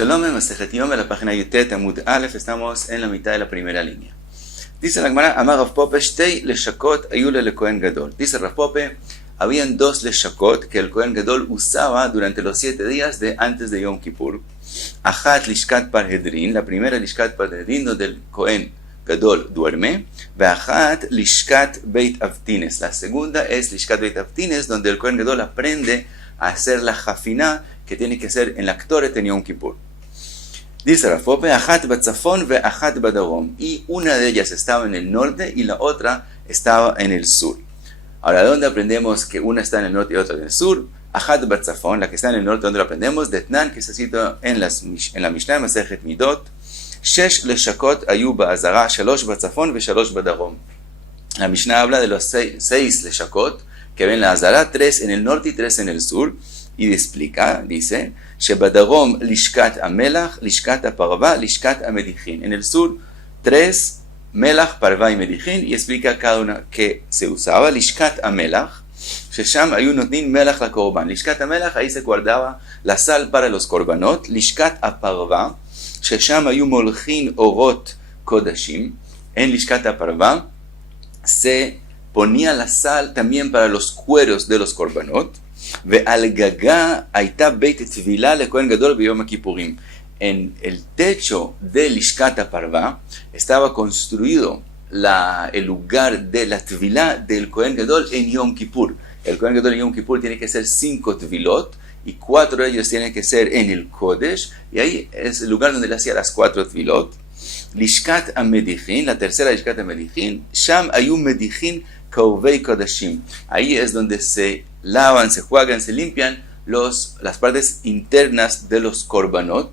Shalom en Masejet Yom, en la página Yutet Amud Aleph, estamos en la mitad de la primera línea. Dice la Gemara, Amar Rav Pope, Shtei leshakot ayule le Kohen Gadol. Dice Rav Pope, habían dos leshakot que el Kohen Gadol usaba durante los 7 días de antes de Yom Kippur. Achat lishkat parhedrin, la primera lishkat parhedrin donde el Kohen Gadol duerme. Veachat lishkat beit avtines, la segunda es lishkat beit avtines, donde el Kohen Gadol aprende a hacer la jafiná que tiene que ser en la Ktoret en Yom Kippur. Dice Rav Pope, Achat batzafon ve achat badarom, y una de ellas estaba en el norte y la otra estaba en el sur. Ahora, ¿de dónde aprendemos que una está en el norte y otra en el sur? Achat batzafon, la que está en el norte, ¿dónde lo aprendemos? Detnan, que se cita en la Mishnah Masejet Midot, Shesh leshakot ayu ba'azara, shalosh batzafon ve shalosh badarom. La Mishnah habla de los 6 leshakot que ven la Azara, 3 en el norte y 3 en el sur. Y explica, dice, Shebadarom lishkat amelach, lishkat aparva, lishkat amedichin. En el sur, 3 melach, parva y medichin, y explica cada una que se usaba. Lishkat amelach, shesham ayu notnin melach la korban. Lishkat amelach, ahí se guardaba la sal para los korbanot. Lishkat aparva, shesham ayu molchin orot kodashim. En lishkat aparva se ponía la sal también para los cueros de los korbanot. ועל גגה הייתה בית תפילה לכהן גדול ביום הכיפורים. En el techo de Lishkat HaParva estaba construido el lugar de la tefilá del Kohen Gadol en Yom Kippur. El Kohen Gadol en Yom Kippur tiene que ser 5 tefilot y 4 de ellos tienen que ser en el Kodesh, y ahí es el lugar donde le hacía las 4 tefilot. Lishkat HaMedichin, la tercera Lishkat HaMedichin, Sham ayu medichin kauvei kodashim. Ahí es donde se lavan, se juegan, se limpian las partes internas de los korbanot.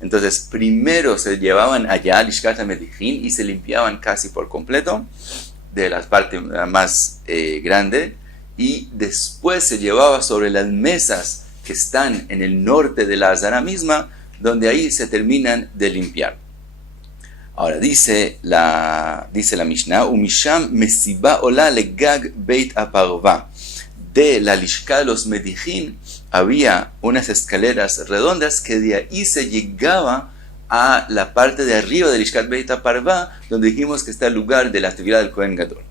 Entonces, primero se llevaban allá al Lishkat HaMedichin y se limpiaban casi por completo de la parte más grande, y después se llevaba sobre las mesas que están en el norte de la Azara misma, donde ahí se terminan de limpiar. Ahora dice la Mishnah, Umisham mesiba ola legag beit aparva. De la Lishka de los Medichin había unas escaleras redondas que de ahí se llegaba a la parte de arriba de Lishkat Beit HaParva, donde dijimos que está el lugar de la actividad del Kohen Gadol.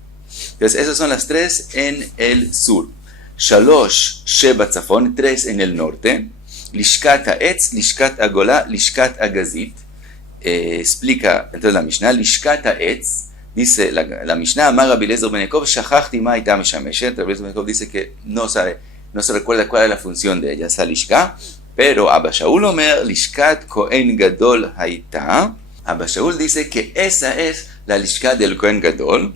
Entonces, esas son las 3 en el sur. Shalosh shebatzafon, 3 en el norte. Lishkat ha'etz, Lishkat ha'gola, Lishkat ha'gazit. Explica entonces la Mishnah, Lishkat ha'etz. Dice la Mishnah, Amar Rabbi Eliezer ben Yaakov, Shachachti ma hayta meshameshet. Rabbi Eliezer ben Yaakov dice que no se recuerda cuál es la función de ella, esa Lishka, pero Abba Shaul Omer, Lishkat Kohen Gadol hayta. Abba Shaul dice que esa es la Lishka del Kohen Gadol,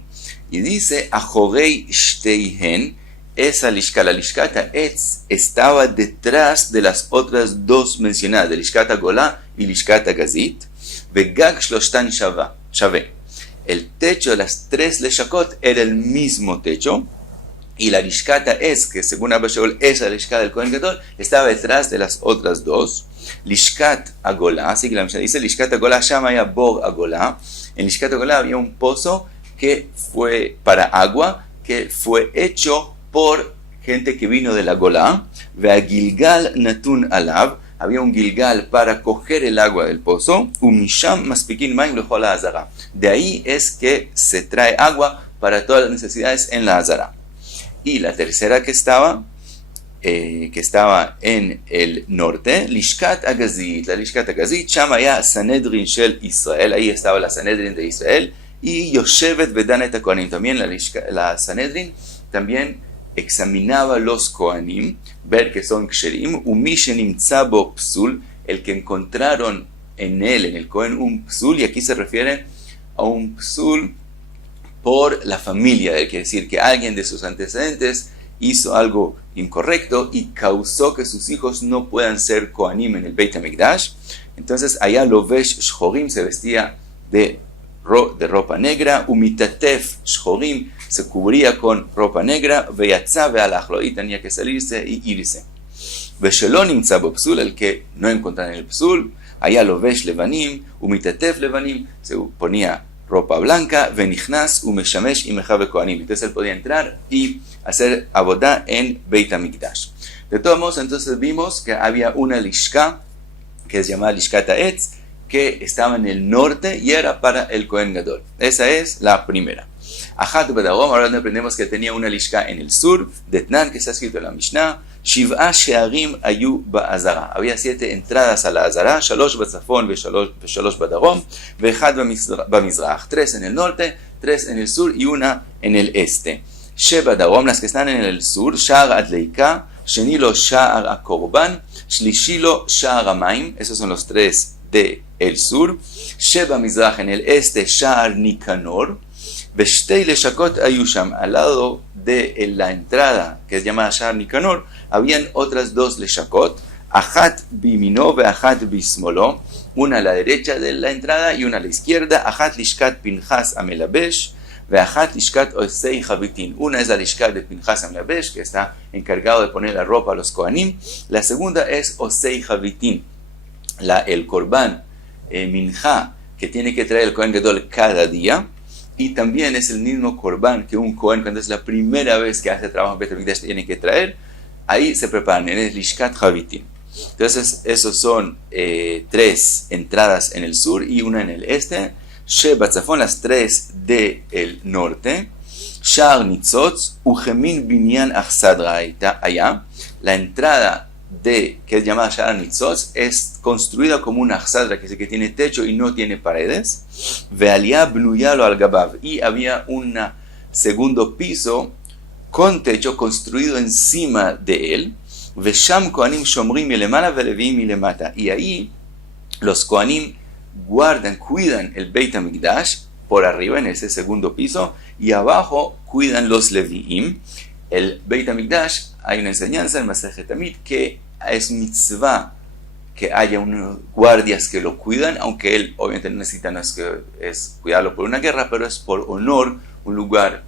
y dice, Achorei shteihen, esa Lishka, la Lishkat ha'etz, estaba detrás de las otras 2 mencionadas, de Lishkat ha'gola y Lishkat ha'gazit, vegag shloshtan shaveh. El techo de las 3 leshakot era el mismo techo, y la Lishkat ha'etz, que según Abba Shaul es la Lishkat del Kohen Gadol, estaba detrás de las otras 2. Lishkat ha'gola, así que la Mishnah dice, Lishkat ha'gola, shama ya bor ha'gola. En Lishkat ha'gola había un pozo que fue para agua, que fue hecho por gente que vino de la Gola. Ve'agilgal natun alav, había un gilgal para coger el agua del pozo. Umisham maspikin maim lechol ha'azara. De ahí es que se trae agua para todas las necesidades en la Azara. Y la tercera que estaba en el norte, Lishkat ha'gazit, la Lishkat ha'gazit, Sham haya Sanedrin shel Israel, ahí estaba la Sanedrin de Israel, y Yoshevet vedanet ha'kohanim, también la Sanedrin también examinaba los Kohanim, ver que son ksherim, umishenimtza bo psul, el que encontraron en el Kohen, un psul, y aquí se refiere a un psul por la familia, quiere decir que alguien de sus antecedentes hizo algo incorrecto y causó que sus hijos no puedan ser Kohanim en el Beit HaMikdash. Entonces allá lovesh shchorim, se vestía de ropa negra, umitatef shchorim, se cubría con ropa negra, veyatza ve'alach, y tenía que salirse y irse. Veshelon nimtza bo psul, el que no encontraron el psul, allá lovesh levanim, umitatef levanim, se ponía ropa blanca, venichnas umeshamesh imecha kohanim. Entonces él podía entrar y hacer abodá en Beit HaMikdash. De todos modos, entonces vimos que había una lishka que se llamaba Lishkat Ha'etz, que estaba en el norte y era para el Kohen Gadol. Esa es la primera. Ajat Badarom, ahora aprendemos que tenía una lishka en el sur, Detnan, que está escrito en la Mishnah, Shiv'a Shearim Ayu Ba'azara. Había 7 entradas a la Azara, Shalosh Batzafon, Shalosh Badarom, Vechad Bamizrach, 3 en el norte, 3 en el sur y una en el este. Sheba Darom, las que están en el sur, Sha'ar Adleika, Shenilo Sha'ar Akorban, Shlishilo Sha'ar Amaim, esos son los 3 de el sur. Sheba Mizrach, en el este, Sha'ar Nikanor. Beshtei Leshakot Ayusham, al lado de la entrada que es llamada Sha'ar Nikanor, habían otras 2 Leshakot, Achat Bimino ve Achat Bismolo, una a la derecha de la entrada y una a la izquierda, Achat Lishkat Pinchas Amelabesh, ve Achat Lishkat Osei Javitin, una es la Lishkat de Pinchas Amelabesh, que está encargado de poner la ropa a los Kohanim, la segunda es Osei Javitin, el Korban Minja, que tiene que traer el Kohen Gadol cada día, y también es el mismo Korban que un Kohen, cuando es la primera vez que hace trabajo en Beit HaMikdash, tiene que traer. Ahí se preparan, en el Lishkat Javitin. Entonces, esos son 3 entradas en el sur y una en el este. Sheba Tzafon, las 3 del norte. Sha'ar Nitzotz, Ujemin Binyan Achsadra allá. La entrada que es llamada Sha'ar Nitzotz, es construida como una Achsadra, que es el que tiene techo y no tiene paredes. Ve'aliyah bnuya lo al gabav, y había un segundo piso con techo construido encima de él. Ve'sham kohanim shomrim milemala ve'leviim milemata, y ahí los kohanim cuidan el Beit HaMikdash por arriba en ese segundo piso, y abajo cuidan los leviim. El Beit HaMikdash, hay una enseñanza en Masejet Tamid que es mitzvah que haya unos guardias que lo cuidan, aunque él obviamente no necesita, no es que es cuidarlo por una guerra, pero es por honor. Un lugar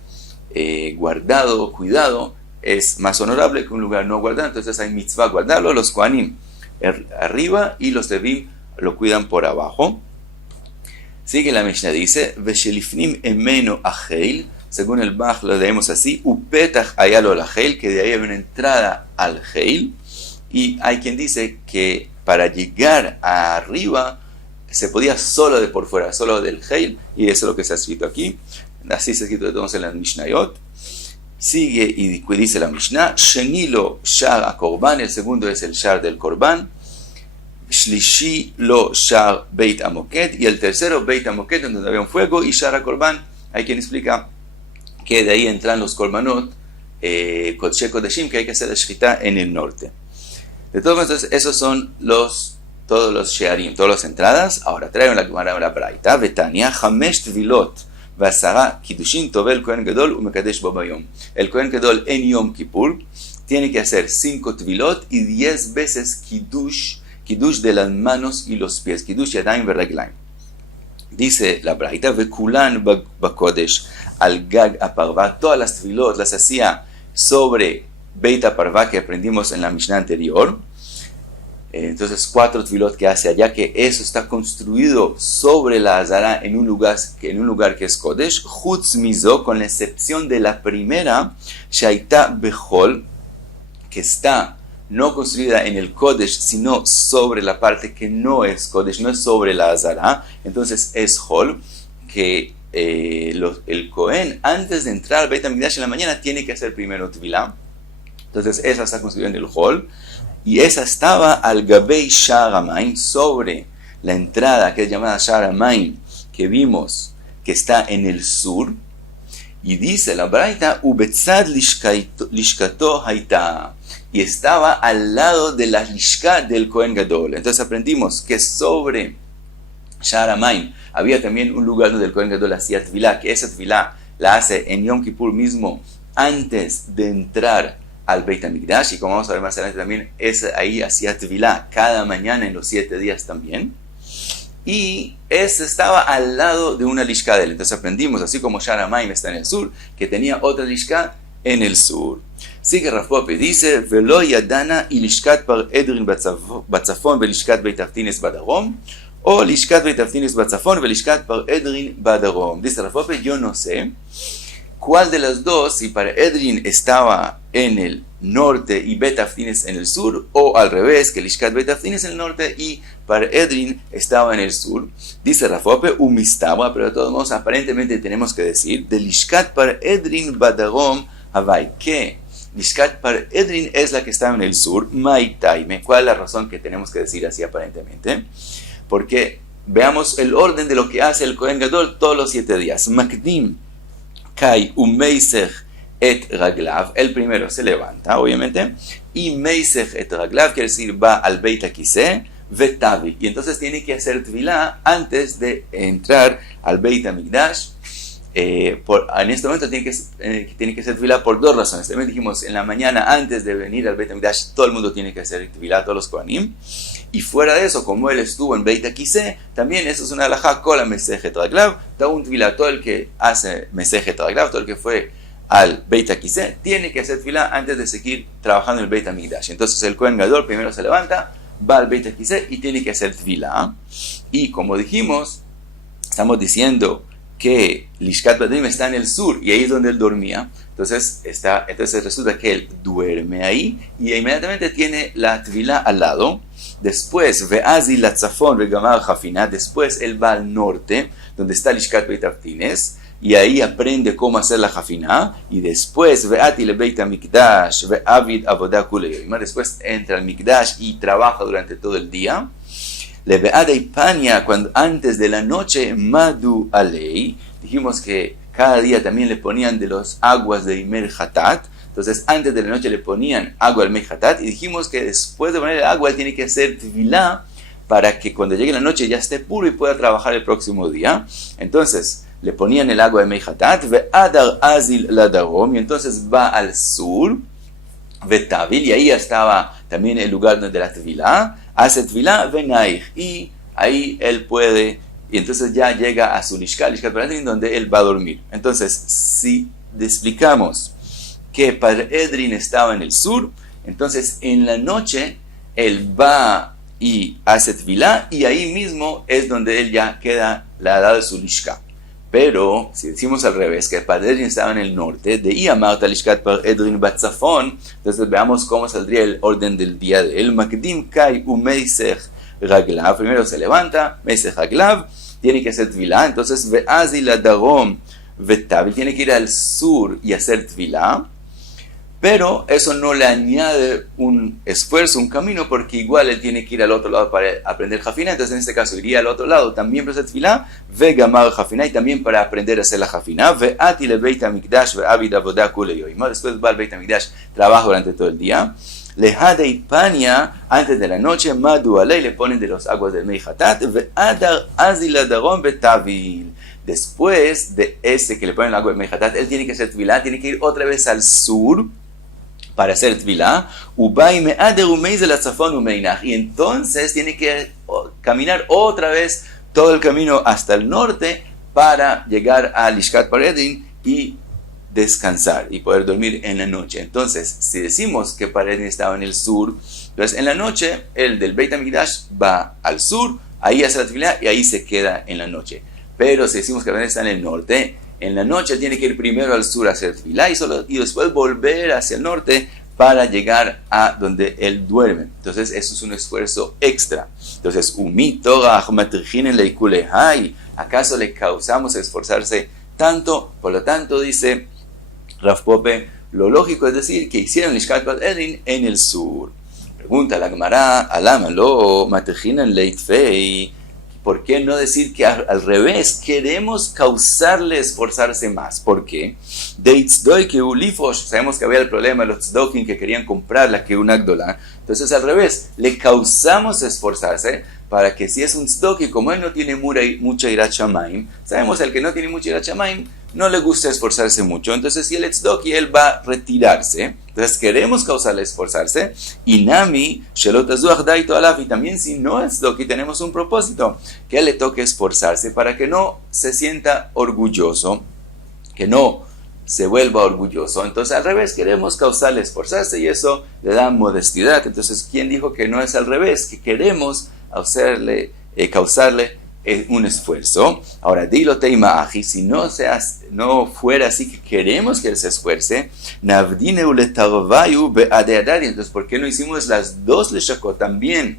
guardado, cuidado, es más honorable que un lugar no guardado, entonces hay mitzvah guardarlo. Los kohanim arriba y los levim lo cuidan por abajo. Sigue la Mishnah, dice, Veshelifnim emeno acheil, según el Bach lo leemos así, Upetach ayalo la heil, que de ahí hay una entrada al heil, y hay quien dice que para llegar arriba se podía solo de por fuera, solo del heil, y eso es lo que se ha escrito aquí. Así se ha escrito entonces en la Mishnayot. Sigue y dice la Mishnah, Shenilo Sha'ar Akorban, el segundo es el Sha'ar del Korban, Shlishi lo Sha'ar Beit HaMoked, y el tercero Beit HaMoked, donde había un fuego, y Sha'ar Akorban, hay quien explica que de ahí entran los Korbanot, Kodshe Kodeshim, que hay que hacer la Shechita en el norte. De todos modos, esos son todos los Shearim, todas las entradas. Ahora traen la Gemara en la Braita, Betania, Hamesh Tvilot, Vasara Kiddushin Tovel Kohen Gadol Umekadesh Bo Bayom. El Kohen Gadol en Yom Kippur tiene que hacer 5 Tvilot y 10 veces Kiddush de las manos y los pies, Kiddush Yadayim Vereglaim. Dice la Braita, Vekulan Bakodesh al Gag Aparva, todas las Tvilot las hacía sobre Beit HaParva que aprendimos en la Mishnah anterior. Entonces 4 tvilot que hace allá, que eso está construido sobre la Azara en un lugar que es Kodesh, Chutz Mizo, con la excepción de la primera, Shaita Behol, que está no construida en el Kodesh, sino sobre la parte que no es Kodesh, no es sobre la Azara, entonces es Hol, que el Kohen, antes de entrar al Beit HaMikdash en la mañana, tiene que hacer primero Tvilá. Entonces esa está construida en el Hol, y esa estaba al Gabei Sha'ar Hamaim, sobre la entrada que es llamada Sha'ar Hamaim, que vimos que está en el sur. Y dice la Braita, Ubetzad Lishkato Haita, y estaba al lado de la Lishka del Kohen Gadol. Entonces aprendimos que sobre Sha'ar Hamaim había también un lugar donde el Kohen Gadol hacía Tvilá, que esa Tvilá la hace en Yom Kippur mismo, antes de entrar al Beit HaMikdash, y como vamos a ver más adelante también, ahí hacía Tvilá cada mañana en los 7 días también. Y ese estaba al lado de una lishka de él. Entonces aprendimos, así como Sha'ar Hamaim está en el sur, que tenía otra lishka en el sur. Sigue Rav Pope, dice, Velo yadana y lishkat par edrin batzafon velishkat beit Aftines badarom, o lishkat beit Aftines batzafon velishkat par edrin badarom. Dice Rav Pope, yo no sé ¿Cuál de las dos, si para Edrin estaba en el norte y Bet Aftines en el sur, o al revés, que Lishkat Bet Aftines en el norte y para Edrin estaba en el sur? Dice Rafope, Umistaba, pero de todos modos aparentemente tenemos que decir, de Lishkat para Edrin Badagom Havai, que Lishkat para Edrin es la que estaba en el sur, Maitaime. ¿Cuál es la razón que tenemos que decir así aparentemente? Porque veamos el orden de lo que hace el Kohen Gadol todos los 7 días. Makdim Kai Umeisech et Raglav, el primero se levanta, obviamente, y Meisech et Raglav quiere decir va al Beit HaKiseh, Vetavi, y entonces tiene que hacer Tvilá antes de entrar al Beit HaMikdash. En este momento tiene que hacer Tvilá por 2 razones. También dijimos, en la mañana antes de venir al Beit HaMikdash, todo el mundo tiene que hacer Tvilá, todos los Kohanim. Y fuera de eso, como él estuvo en Beit HaKiseh, también eso es una halajá con la Mesejet Raglav, un Tvilá, todo el que hace Mesejet Raglav, todo el que fue al Beit HaKiseh, tiene que hacer Tvilá antes de seguir trabajando en el Beit HaMikdash. Entonces el Kohen Gadol primero se levanta, va al Beit HaKiseh y tiene que hacer Tvilá. Y como dijimos, estamos diciendo que Lishkat Badrim está en el sur y ahí es donde él dormía. Entonces resulta que él duerme ahí y inmediatamente tiene la Tvilá al lado. Después, Ve'azi la Tzafon Ve'gamar Jafina, después él va al norte, donde está Lishkat Beit Aftines, y ahí aprende cómo hacer la Jafina, y después, Ve'ati le Beit HaMikdash, Ve'avid Avodah Kule Yoim, después entra al Mikdash y trabaja durante todo el día. Le Ve'ada Ipania, cuando antes de la noche, Madu Alei, dijimos que cada día también le ponían de los aguas de Imer Hatat. Entonces, antes de la noche le ponían agua al Mehatat y dijimos que después de poner el agua él tiene que hacer Tvilá para que cuando llegue la noche ya esté puro y pueda trabajar el próximo día. Entonces, le ponían el agua de Mehatat, Ve'adar Azil Ladarom, y entonces va al sur, Vetavil, y ahí ya estaba también el lugar de la Tvilá, hace Tvilá, Venaich, y ahí él puede, y entonces ya llega a su Lishkat donde él va a dormir. Entonces, si explicamos que Padre Edrin estaba en el sur, entonces en la noche él va y hace Tvilá y ahí mismo es donde él ya queda la edad de su Lishka. Pero si decimos al revés, que Padre Edrin estaba en el norte, de Iamarta Lishkat Padre Edrin Batzafon, entonces veamos cómo saldría el orden del día de él. Makdim Kai Umeisech Raglav, primero se levanta, Meisech Raglav, tiene que hacer Tvilá, entonces Ve'azi la Darom Vetavi, tiene que ir al sur y hacer Tvilá. Pero eso no le añade un esfuerzo, un camino, porque igual él tiene que ir al otro lado para aprender Jafina. Entonces, en este caso, iría al otro lado también para hacer Tvilá, ve Gamar Jafina, y también para aprender a hacer la Jafina. Ve Ati le Beit HaMikdash, ve Avid Avodah Kule Yoim. Después va al Beit HaMikdash, trabaja durante todo el día. Le Hade Ipania, antes de la noche, Madu Alei, le ponen de los aguas del Mehatat, ve Adar Azil Darom Betavil. Después de ese que le ponen el agua del Mehatat, él tiene que hacer Tvilá, tiene que ir otra vez al sur para hacer Tvilá, y entonces tiene que caminar otra vez todo el camino hasta el norte para llegar a Lishkat Paredin y descansar y poder dormir en la noche. Entonces, si decimos que Paredin estaba en el sur, entonces en la noche el del Beit HaMikdash va al sur, ahí hace la Tvilá y ahí se queda en la noche. Pero si decimos que Paredin está en el norte, en la noche tiene que ir primero al sur a hacer Tvilá y después volver hacia el norte para llegar a donde él duerme. Entonces eso es un esfuerzo extra. Entonces, ¿acaso le causamos esforzarse tanto? Por lo tanto, dice Rav Pope, lo lógico es decir que hicieron Lishkat Edrin en el sur. Pregunta la Gemara, alámalo, materjinan leitfei. ¿Por qué no decir que al revés? Queremos causarle esforzarse más. ¿Por qué? De tzdoki ulifosh, sabemos que había el problema de los tzdokim que querían comprar la keuna gdola. Entonces al revés, le causamos esforzarse para que si es un tzdoki, como él no tiene mucha irat shamayim, sabemos el que no tiene mucha irat shamayim no le gusta esforzarse mucho. Entonces si él es tzdoki, él va a retirarse. Entonces queremos causarle esforzarse. Y nami, shelotazuach daito alaf, y también si no es tzdoki, tenemos un propósito, que él le toque esforzarse para que no se sienta orgulloso, que no se vuelva orgulloso. Entonces al revés, queremos causarle esforzarse y eso le da modestidad. Entonces, ¿quién dijo que no es al revés? Que queremos causarle un esfuerzo. Ahora, dilo teima aji, si no fuera así que queremos que él se esfuerce, navdineu letarvayu beadeadadi, entonces, ¿por qué no hicimos las dos leshakot también?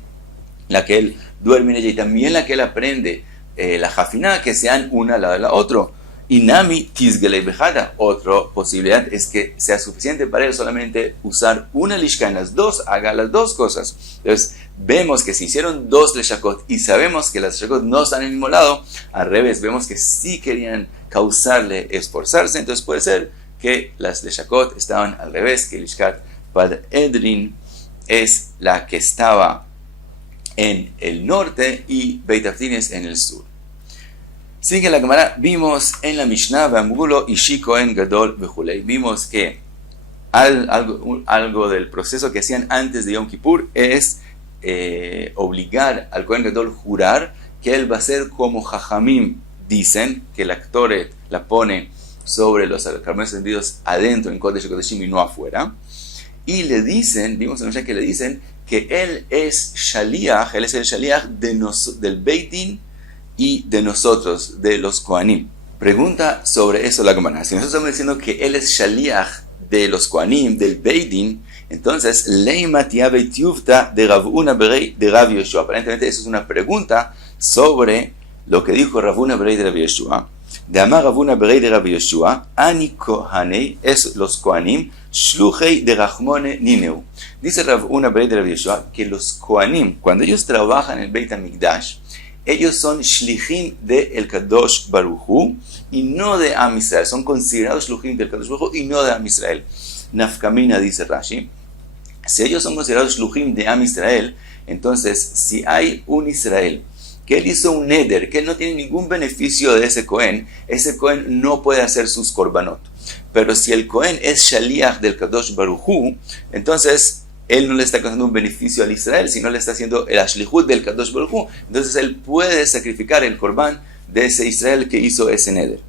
La que él duerme en ella y también la que él aprende, la jafiná, que sean una al lado de la otra. Y nami tizgele bejada, otra posibilidad es que sea suficiente para él solamente usar una lishka en las dos, haga las dos cosas. Entonces, vemos que si hicieron dos leshakot y sabemos que las leshakot no están en el mismo lado, al revés, vemos que sí querían causarle esforzarse, entonces puede ser que las leshakot estaban al revés, que lishkat Padre Edrin es la que estaba en el norte y Beit Aftines en el sur. Sigue la Gemara, vimos en la Mishnah, Vamgulo Ishi Kohen Gadol Bejulei, vimos que algo del proceso que hacían antes de Yom Kippur es obligar al Kohen Gadol jurar que él va a ser como Jajamim dicen, que el actor la pone sobre los carbones encendidos adentro en Kodesh Kodeshim y no afuera, y le dicen, vimos en la Mishnah que le dicen que él es Shaliach, él es el Shaliach del Beit Din y de nosotros, de los Kohanim. Pregunta sobre eso la Gemara. Si nosotros estamos diciendo que él es Shaliach de los Kohanim, del Beit Din, entonces, Leimat Yabet Yuvta de Rav Una Berei de Rav Yeshua. Aparentemente eso es una pregunta sobre lo que dijo Rav Una Berei de Rav Yeshua. De Amar Rav Una Berei de Rav Yeshua, Ani Kohanei, es los Kohanim, Shluchei de Rachmone Nineu. Dice Rav Una Berei de Rav Yeshua que los Kohanim, cuando ellos trabajan en el Beit HaMikdash, ellos son shlichim de el Kadosh Baruch Hu y no de Am Israel. Son considerados shlichim del Kadosh Baruch Hu y no de Am Israel. Nafkamina, dice Rashi, si ellos son considerados shlichim de Am Israel, entonces si hay un Israel que él hizo un neder, que él no tiene ningún beneficio de ese Cohen no puede hacer sus korbanot. Pero si el Cohen es shaliach del Kadosh Baruch Hu, entonces él no le está causando un beneficio al Israel, sino le está haciendo el ashlihut del Kadosh Baruch Hu. Entonces él puede sacrificar el korban de ese Israel que hizo ese neder.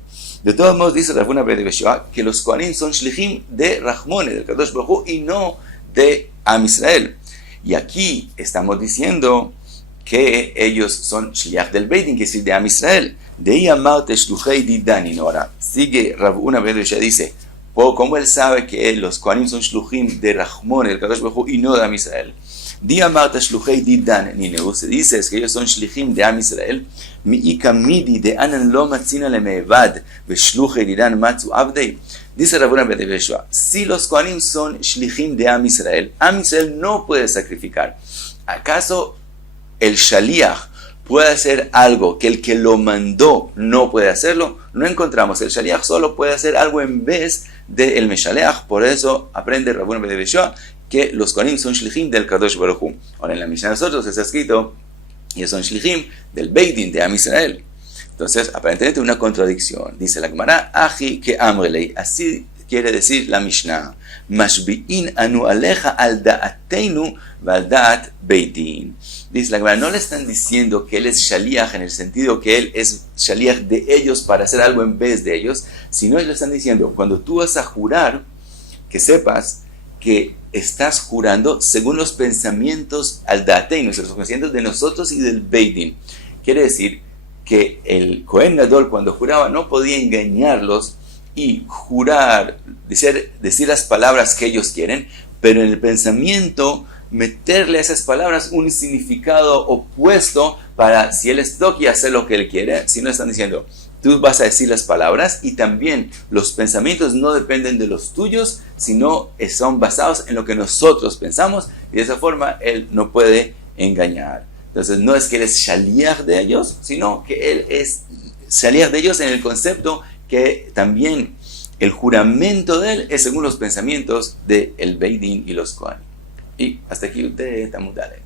De todos modos, dice Rav Una Berei de Yeshua que los Kohanim son shlichim de Rahmone, del Kadosh Baruch Hu, y no de Am Israel. Y aquí estamos diciendo que ellos son shliach del Beit Din, que es de Am Israel. De ahí amarte shluchei didanin. Ahora, sigue Rav Una Berei de Yeshua, dice, ¿cómo él sabe que los Kohanim son shluchim de Rahmon, el Kadosh Baruch Hu, y no de Am Israel? Di amarta shluchei didan nineu, se dice es que ellos son shlichim de Am Israel, mi ikamidi de anan lo matzina le mevad, ve shluchei didan matzu abdei. Dice Rav Una Berei de Yeshua, si los Kohanim son shlichim de Am Israel no puede sacrificar. ¿Acaso el shaliach puede hacer algo que el que lo mandó no puede hacerlo? No encontramos. El shaliach solo puede hacer algo en vez del meshaleach. Por eso aprende Rav Una Berei de Yeshua que los Kohanim son shlichim del Kadosh Baruch Hu. Ahora en la Mishnah de nosotros está escrito ellos son shlichim del Beit Din de Am Israel. Entonces aparentemente una contradicción. Dice la Gemara, aji que amrelei. Así quiere decir la Mishnah. Mashbi'in anu aleja al da'ateinu val da'at Beit Din. Dice la Gemara, no le están diciendo que él es shaliach en el sentido que él es shaliach de ellos para hacer algo en vez de ellos, sino ellos le están diciendo, cuando tú vas a jurar, que sepas que estás jurando según los pensamientos al dateinu, los pensamientos de nosotros y del Beit Din. Quiere decir que el Kohen Gadol cuando juraba no podía engañarlos y jurar, decir las palabras que ellos quieren, pero en el pensamiento meterle a esas palabras un significado opuesto para si él es toqui hacer lo que él quiere. Si no están diciendo, tú vas a decir las palabras y también los pensamientos no dependen de los tuyos, sino son basados en lo que nosotros pensamos y de esa forma él no puede engañar. Entonces no es que él es shaliach de ellos, sino que él es shaliach de ellos en el concepto que también el juramento de él es según los pensamientos del Beit Din y los Kohanim. Y hasta aquí usted está muy tarde.